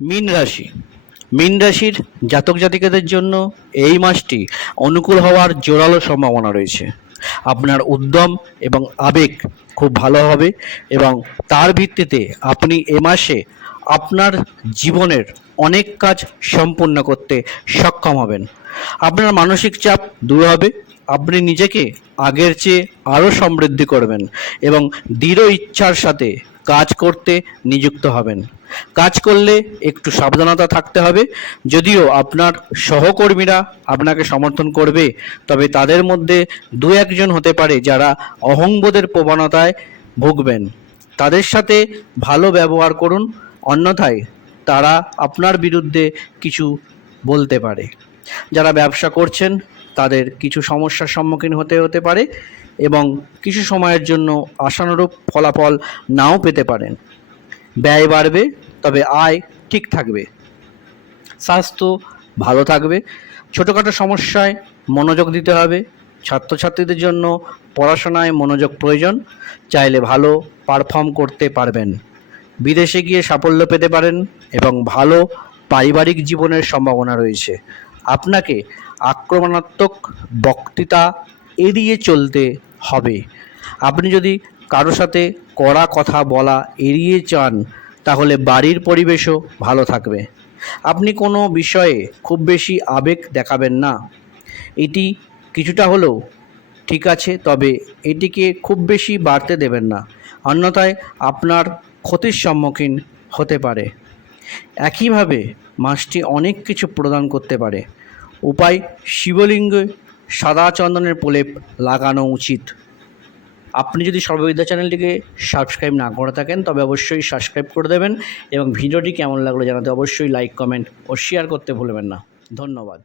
মীন রাশি। মীন রাশির জাতক জাতিকাদের জন্য এই মাসটি অনুকূল হওয়ার জোরালো সম্ভাবনা রয়েছে। আপনার উদ্যম এবং আবেগ খুব ভালো হবে এবং তার ভিত্তিতে আপনি এ মাসে আপনার জীবনের অনেক কাজ সম্পূর্ণ করতে সক্ষম হবেন। আপনার মানসিক চাপ দূর হবে। আপনি নিজেকে আগের চেয়ে আরও সমৃদ্ধি করবেন এবং দৃঢ় ইচ্ছার সাথে কাজ করতে নিযুক্ত হবেন। কাজ করলে একটু সাবধানতা থাকতে হবে। যদিও আপনার সহকর্মীরা আপনাকে সমর্থন করবে, তবে তাদের মধ্যে দু একজন হতে পারে যারা অহংবোধের প্রবণতায় ভুগবেন। তাদের সাথে ভালো ব্যবহার করুন, অন্যথায় তারা আপনার বিরুদ্ধে কিছু বলতে পারে। যারা ব্যবসা করছেন তাদের কিছু সমস্যার সম্মুখীন হতে পারে এবং কিছু সময়ের জন্য আশানুরূপ ফলাফল নাও পেতে পারেন। ব্যয় বাড়বে, তবে আয় ঠিক থাকবে। স্বাস্থ্য ভালো থাকবে। ছোটোখাটো সমস্যায় মনোযোগ দিতে হবে। ছাত্রছাত্রীদের জন্য পড়াশোনায় মনোযোগ প্রয়োজন। চাইলে ভালো পারফর্ম করতে পারবেন। বিদেশে গিয়ে সাফল্য পেতে পারেন এবং ভালো পারিবারিক জীবনের সম্ভাবনা রয়েছে। আপনাকে আক্রমণাত্মক বক্তৃতা এড়িয়ে চলতে হবে। আপনি যদি কারো সাথে কড়া কথা বলা এড়িয়ে চান, তাহলে বাড়ির পরিবেশও ভালো থাকবে। আপনি কোনো বিষয়ে খুব বেশি আবেগ দেখাবেন না। এটি কিছুটা হলেও ঠিক আছে, তবে এটিকে খুব বেশি বাড়তে দেবেন না, অন্যথায় আপনার ক্ষতির সম্মুখীন হতে পারে। একইভাবে মাসটি অনেক কিছু প্রদান করতে পারে। উপায়: শিবলিঙ্গে সাদা চন্দনের প্রলেপ লাগানো উচিত। আপনি যদি সর্ববিদ্যা চ্যানেলটিকে সাবস্ক্রাইব না করে থাকেন, তবে অবশ্যই সাবস্ক্রাইব করে দেবেন এবং ভিডিওটি কেমন লাগলো জানাতে অবশ্যই লাইক, কমেন্ট ও শেয়ার করতে ভুলবেন না। ধন্যবাদ।